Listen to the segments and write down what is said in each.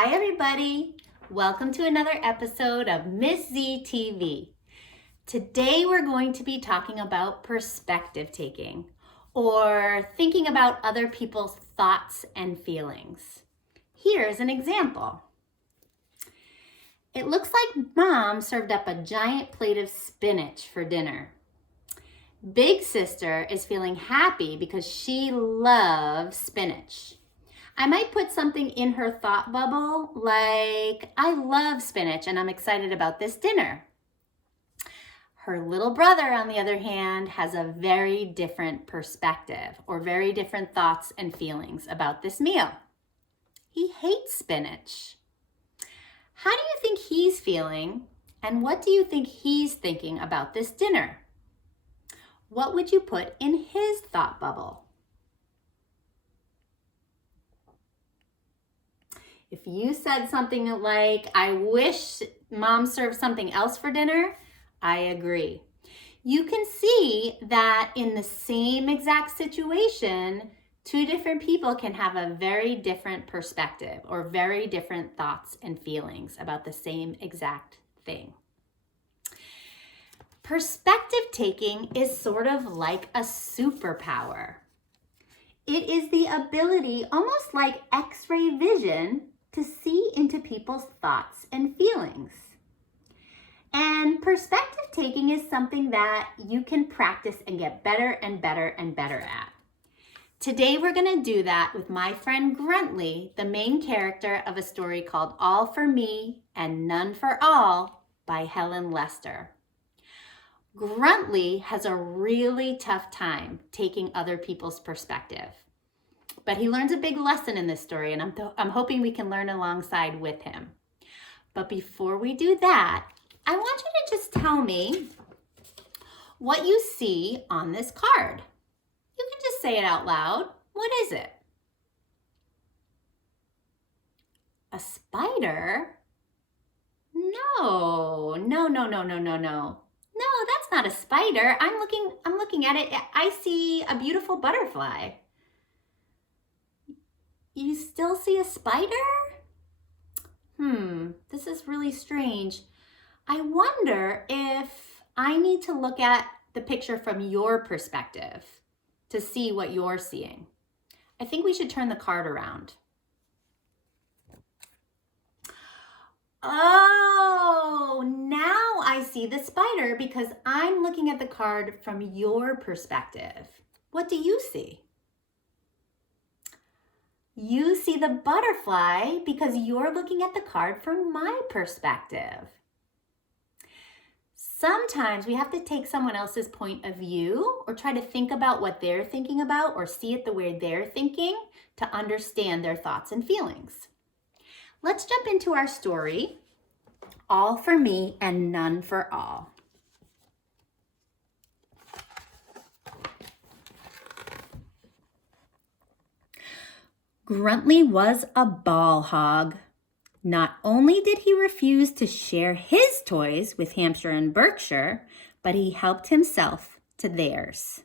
Hi everybody! Welcome to another episode of Miss Z TV. Today we're going to be talking about perspective taking, or thinking about other people's thoughts and feelings. Here's an example. It looks like Mom served up a giant plate of spinach for dinner. Big sister is feeling happy because she loves spinach. I might put something in her thought bubble like, I love spinach and I'm excited about this dinner. Her little brother, on the other hand, has a very different perspective or very different thoughts and feelings about this meal. He hates spinach. How do you think he's feeling, and what do you think he's thinking about this dinner? What would you put in his thought bubble? If you said something like, I wish Mom served something else for dinner, I agree. You can see that in the same exact situation, two different people can have a very different perspective or very different thoughts and feelings about the same exact thing. Perspective taking is sort of like a superpower. It is the ability, almost like X-ray vision, to see into people's thoughts and feelings. And perspective taking is something that you can practice and get better and better and better at. Today we're going to do that with my friend Gruntley, the main character of a story called All for Me and None for All by Helen Lester. Gruntley has a really tough time taking other people's perspective. But he learns a big lesson in this story, and I'm hoping we can learn alongside with him. But before we do that, I want you to just tell me what you see on this card. You can just say it out loud. What is it? A spider? No, no, no, no, no, no, no. No, that's not a spider. I'm looking at it. I see a beautiful butterfly. You still see a spider? This is really strange. I wonder if I need to look at the picture from your perspective to see what you're seeing. I think we should turn the card around. Oh, now I see the spider because I'm looking at the card from your perspective. What do you see? You see the butterfly because you're looking at the card from my perspective. Sometimes we have to take someone else's point of view or try to think about what they're thinking about or see it the way they're thinking to understand their thoughts and feelings. Let's jump into our story, All for Me and None for All. Gruntley was a ball hog. Not only did he refuse to share his toys with Hampshire and Berkshire, but he helped himself to theirs.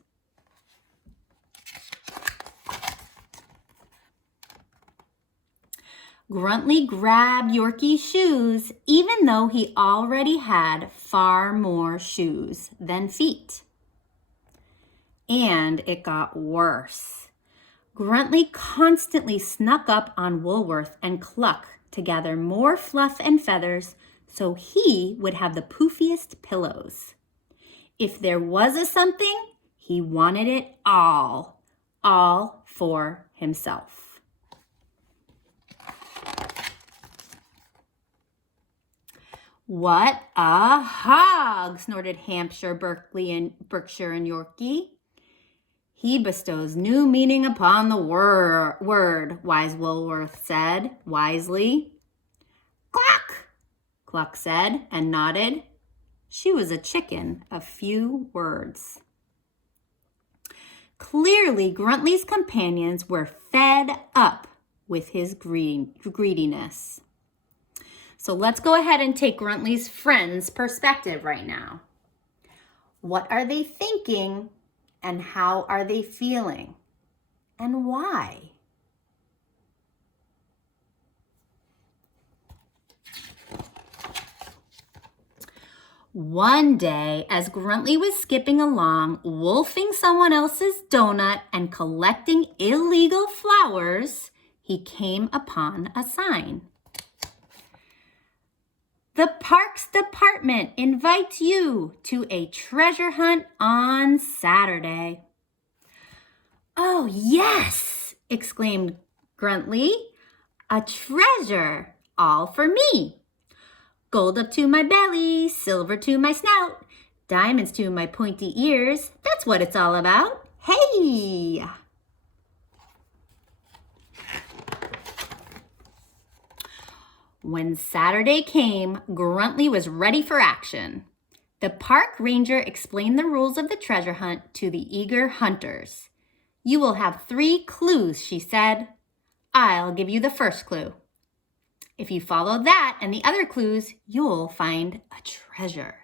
Gruntley grabbed Yorkie's shoes, even though he already had far more shoes than feet. And it got worse. Gruntley constantly snuck up on Woolworth and Cluck to gather more fluff and feathers so he would have the poofiest pillows. If there was a something, he wanted it all for himself. What a hog, snorted Hampshire, Berkshire, and Yorkie. He bestows new meaning upon the word, wise Woolworth said, wisely. Cluck, Cluck said, and nodded. She was a chicken of few words. Clearly, Gruntley's companions were fed up with his greediness. So let's go ahead and take Gruntley's friend's perspective right now. What are they thinking? And how are they feeling? And why? One day, as Gruntley was skipping along, wolfing someone else's donut and collecting illegal flowers, he came upon a sign. The Parks Department invites you to a treasure hunt on Saturday. Oh, yes, exclaimed Gruntley. A treasure, all for me. Gold up to my belly, silver to my snout, diamonds to my pointy ears. That's what it's all about. Hey! When Saturday came, Gruntley was ready for action. The park ranger explained the rules of the treasure hunt to the eager hunters. You will have 3 clues, she said. I'll give you the first clue. If you follow that and the other clues, you'll find a treasure.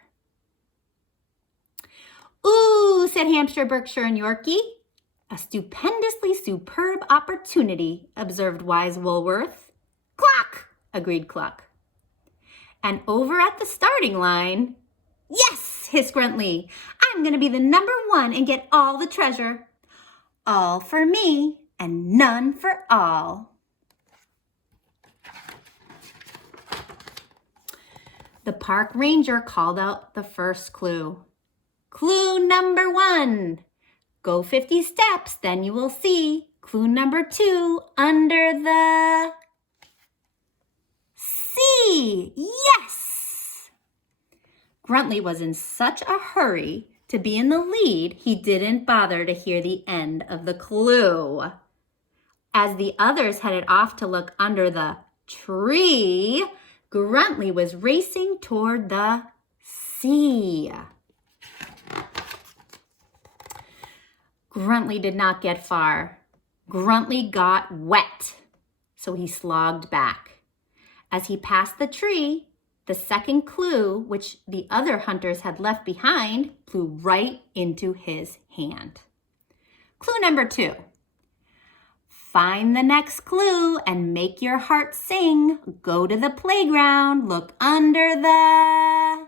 Ooh, said Hampshire, Berkshire, and Yorkie. A stupendously superb opportunity, observed wise Woolworth. Clock, agreed Cluck. And over at the starting line, yes, hissed Gruntley. I'm going to be the number 1 and get all the treasure. All for me and none for all. The park ranger called out the first clue. Clue number 1. Go 50 steps, then you will see. Clue number 2, under the sea. Yes! Gruntley was in such a hurry to be in the lead, he didn't bother to hear the end of the clue. As the others headed off to look under the tree, Gruntley was racing toward the sea. Gruntley did not get far. Gruntley got wet, so he slogged back. As he passed the tree, the second clue, which the other hunters had left behind, flew right into his hand. Clue number 2. Find the next clue and make your heart sing. Go to the playground, look under the...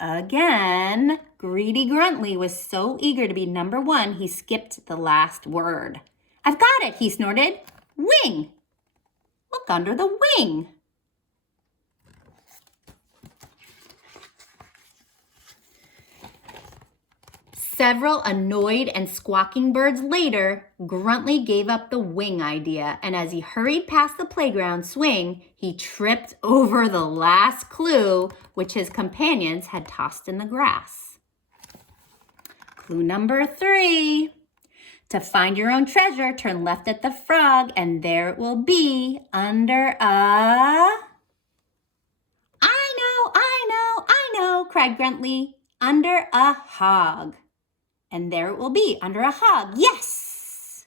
Again, greedy Gruntley was so eager to be number 1, he skipped the last word. I've got it, he snorted. Wing! Look under the wing. Several annoyed and squawking birds later, Gruntley gave up the wing idea, and as he hurried past the playground swing, he tripped over the last clue, which his companions had tossed in the grass. Clue number 3. To find your own treasure, turn left at the frog, and there it will be under a... I know, cried Gruntley. Under a hog. And there it will be, under a hog. Yes!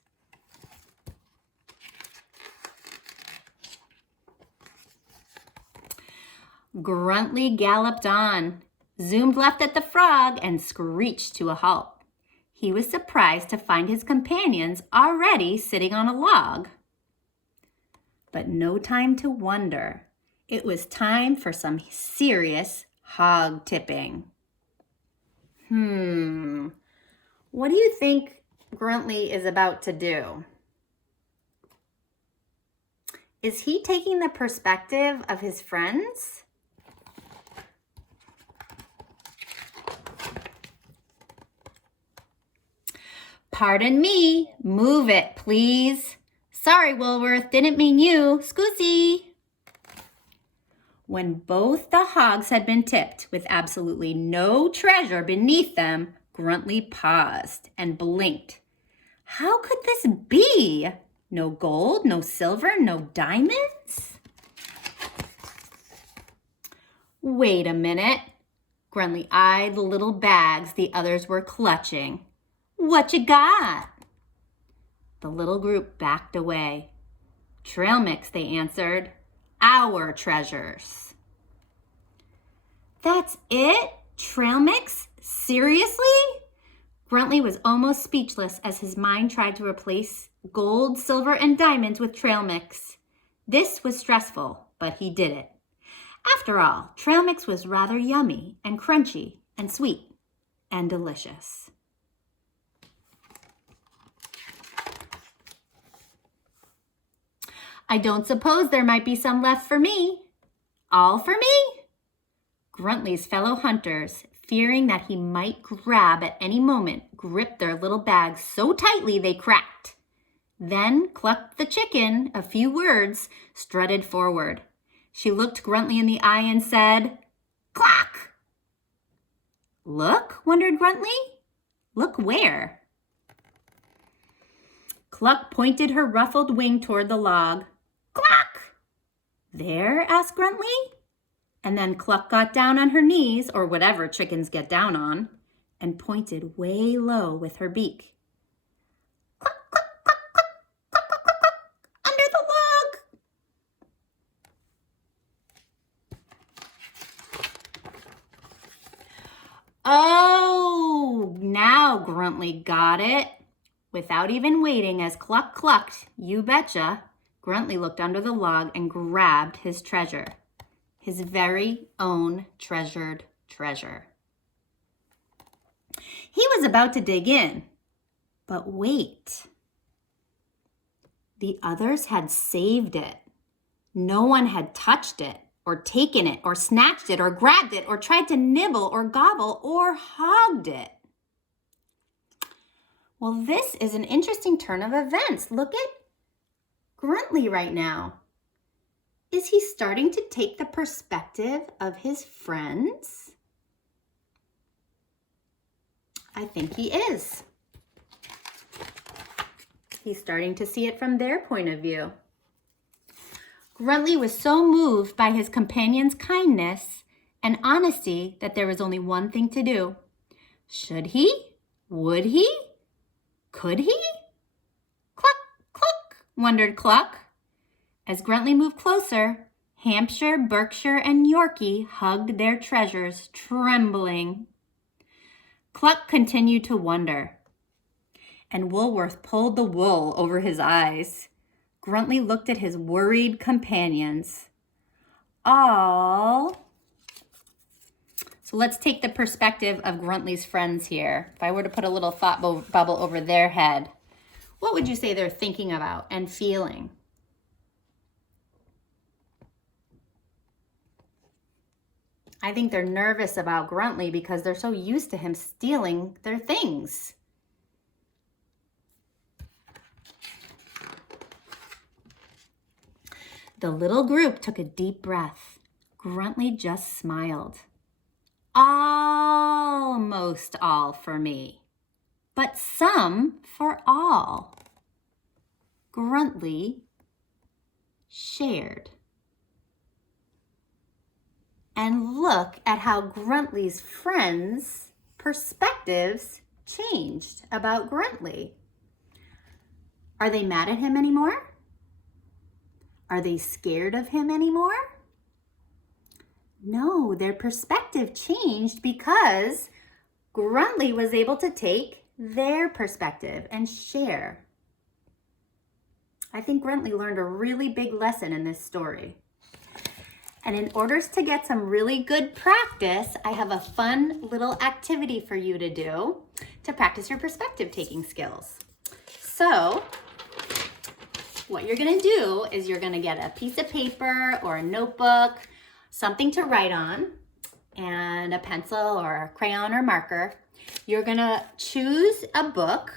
Gruntley galloped on, zoomed left at the frog, and screeched to a halt. He was surprised to find his companions already sitting on a log. But no time to wonder. It was time for some serious hog tipping. What do you think Gruntley is about to do? Is he taking the perspective of his friends? Pardon me, move it, please. Sorry, Woolworth, didn't mean you. Scusi. When both the hogs had been tipped with absolutely no treasure beneath them, Gruntley paused and blinked. How could this be? No gold, no silver, no diamonds? Wait a minute. Gruntley eyed the little bags the others were clutching. What you got? The little group backed away. Trail mix, they answered. Our treasures. That's it? Trail mix? Seriously? Gruntley was almost speechless as his mind tried to replace gold, silver, and diamonds with trail mix. This was stressful, but he did it. After all, trail mix was rather yummy and crunchy and sweet and delicious. I don't suppose there might be some left for me. All for me? Gruntly's fellow hunters, fearing that he might grab at any moment, gripped their little bags so tightly they cracked. Then Cluck the chicken, a few words, strutted forward. She looked Gruntly in the eye and said, "Cluck!" "Look?" wondered Gruntly. "Look where?" Cluck pointed her ruffled wing toward the log. "Cluck!" "There?" asked Gruntly. And then Cluck got down on her knees, or whatever chickens get down on, and pointed way low with her beak. "Cluck, cluck, cluck, cluck, cluck, cluck, cluck, cluck, under the log." Oh, now Gruntly got it. Without even waiting, as Cluck clucked, you betcha, Gruntly looked under the log and grabbed his treasure. His very own treasured treasure. He was about to dig in, but wait. The others had saved it. No one had touched it, or taken it, or snatched it, or grabbed it, or tried to nibble, or gobble, or hogged it. Well, this is an interesting turn of events. Look at Gruntly right now. Is he starting to take the perspective of his friends? I think he is. He's starting to see it from their point of view. Gruntly was so moved by his companion's kindness and honesty that there was only one thing to do. Should he? Would he? Could he? Cluck, cluck, wondered Cluck. As Gruntly moved closer, Hampshire, Berkshire, and Yorkie hugged their treasures, trembling. Cluck continued to wonder, and Woolworth pulled the wool over his eyes. Gruntly looked at his worried companions. All. So let's take the perspective of Gruntly's friends here. If I were to put a little thought bubble over their head, what would you say they're thinking about and feeling? I think they're nervous about Gruntly because they're so used to him stealing their things. The little group took a deep breath. Gruntly just smiled. Almost all for me, but some for all. Gruntly shared. And look at how Gruntly's friends' perspectives changed about Gruntly. Are they mad at him anymore? Are they scared of him anymore? No, their perspective changed because Gruntly was able to take their perspective and share. I think Gruntly learned a really big lesson in this story. And in order to get some really good practice, I have a fun little activity for you to do to practice your perspective taking skills. So what you're gonna do is you're gonna get a piece of paper or a notebook, something to write on, and a pencil or a crayon or marker. You're gonna choose a book.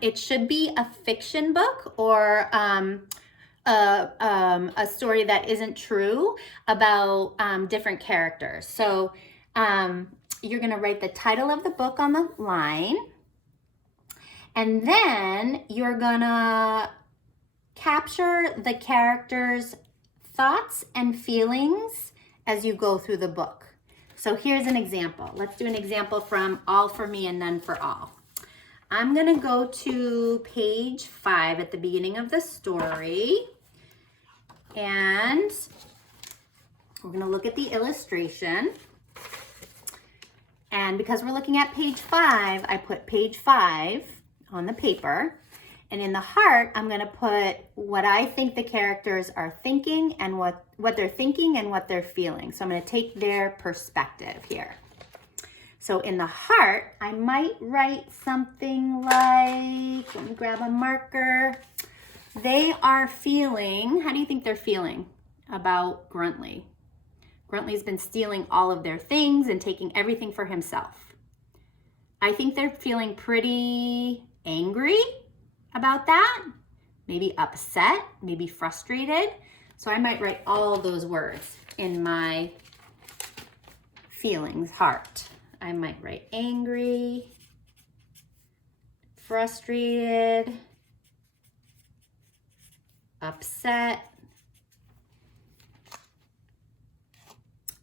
It should be a fiction book or a story that isn't true about different characters. So you're gonna write the title of the book on the line, and then you're gonna capture the characters' thoughts and feelings as you go through the book. So here's an example. Let's do an example from All for Me and None for All. I'm gonna go to page 5 at the beginning of the story, and we're gonna look at the illustration. And because we're looking at page 5, I put page 5 on the paper, And in the heart, I'm going to put what I think the characters are thinking and what they're thinking and what they're feeling. So I'm going to take their perspective here. So in the heart, I might write something like, let me grab a marker. They are feeling, how do you think they're feeling about Gruntley? Gruntley's been stealing all of their things and taking everything for himself. I think they're feeling pretty angry about that, maybe upset, maybe frustrated. So I might write all those words in my feelings heart. I might write angry, frustrated, upset,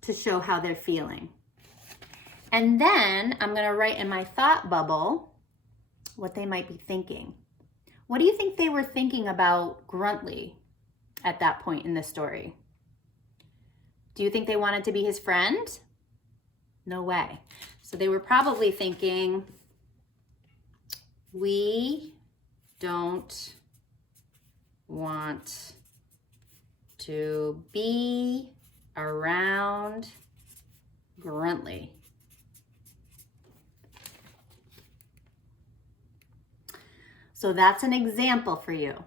to show how they're feeling. And then I'm going to write in my thought bubble what they might be thinking. What do you think they were thinking about Gruntley at that point in the story? Do you think they wanted to be his friend? No way. So they were probably thinking, we don't want to be around Gruntley. So that's an example for you.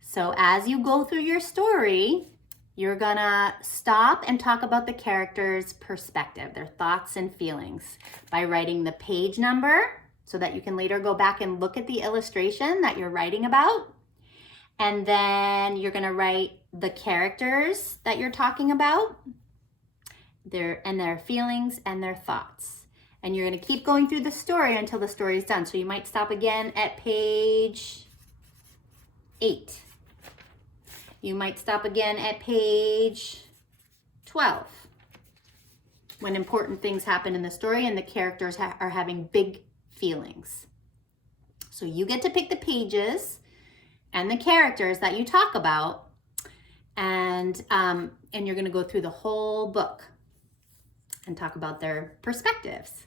So as you go through your story, you're gonna stop and talk about the character's perspective, their thoughts and feelings, by writing the page number so that you can later go back and look at the illustration that you're writing about. And then you're gonna write the characters that you're talking about, their feelings and their thoughts. And you're gonna keep going through the story until the story is done. So you might stop again at page 8. You might stop again at page 12 when important things happen in the story and the characters are having big feelings. So you get to pick the pages and the characters that you talk about, and you're going to go through the whole book and talk about their perspectives.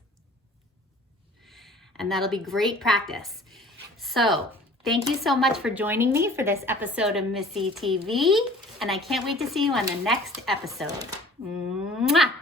And that'll be great practice. So thank you so much for joining me for this episode of Miss Z TV, and I can't wait to see you on the next episode. Mwah!